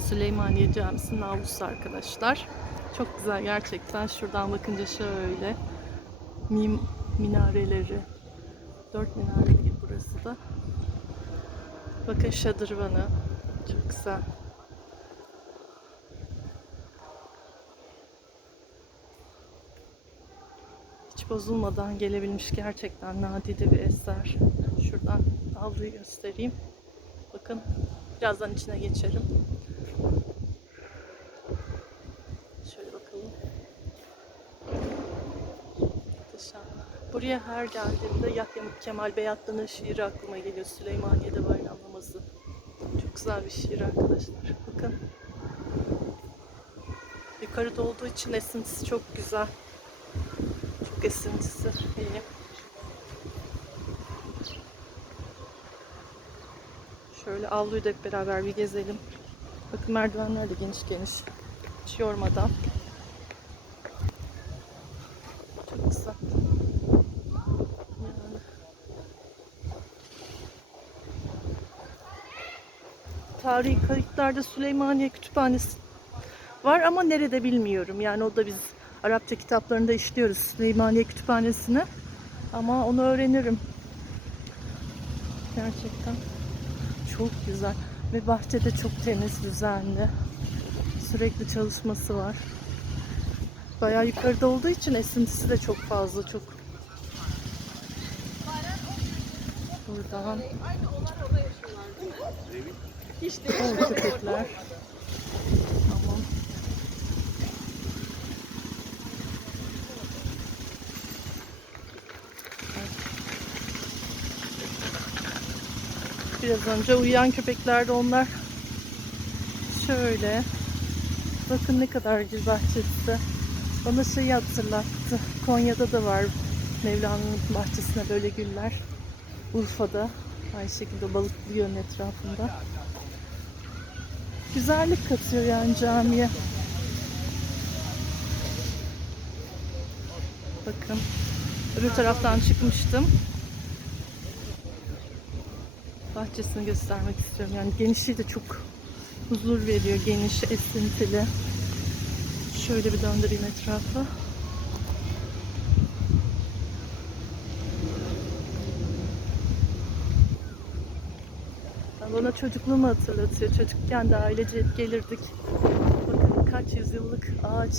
Süleymaniye Camisi'nin avlusu arkadaşlar. Çok güzel gerçekten. Şuradan bakınca şöyle mim, minareleri, dört minareli gibi burası da. Bakın şadırvanı. Çok güzel. Hiç bozulmadan gelebilmiş gerçekten nadide bir eser. Şuradan avluyu göstereyim. Bakın birazdan içine geçerim. Şöyle bakalım. Muhteşem. Buraya her geldiğimde Yahya Kemal Beyatlı'nın şiiri aklıma geliyor. Süleymaniye'de bayram namazı. Çok güzel bir şiir arkadaşlar. Bakın. Yukarıda olduğu için esintisi çok güzel. Çok esintisi iyi. Şöyle avluyu da beraber bir gezelim. Bakın merdivenler de geniş geniş. Hiç yormadan. Çok. Yani. Tarihi kayıtlarda Süleymaniye Kütüphanesi var ama nerede bilmiyorum. Yani o da biz Arapça kitaplarında işliyoruz Süleymaniye Kütüphanesi'ni. Ama onu öğrenirim. Gerçekten çok güzel. Ve bahçede çok temiz, düzenli. Sürekli çalışması var. Bayağı yukarıda olduğu için esintisi de çok fazla, çok. Buradan Aynı onlar orada yaşıyorlar değil mi? Köpekler. Biraz önce uyuyan köpekler de onlar. Şöyle. Bakın ne kadar güzel bahçesi. Bana şeyi hatırlattı. Konya'da da var Mevlana'nın bahçesine böyle güller. Urfa'da aynı şekilde balıklıyor'nun etrafında. Güzellik katıyor yani camiye. Bakın. Öbür taraftan çıkmıştım. Bahçesini göstermek istiyorum. Yani genişliği de çok huzur veriyor. Geniş, esintili. Şöyle bir döndüreyim etrafı. Bana çocukluğumu hatırlatıyor. Çocukken de ailece gelirdik. Bakın kaç yüzyıllık ağaç.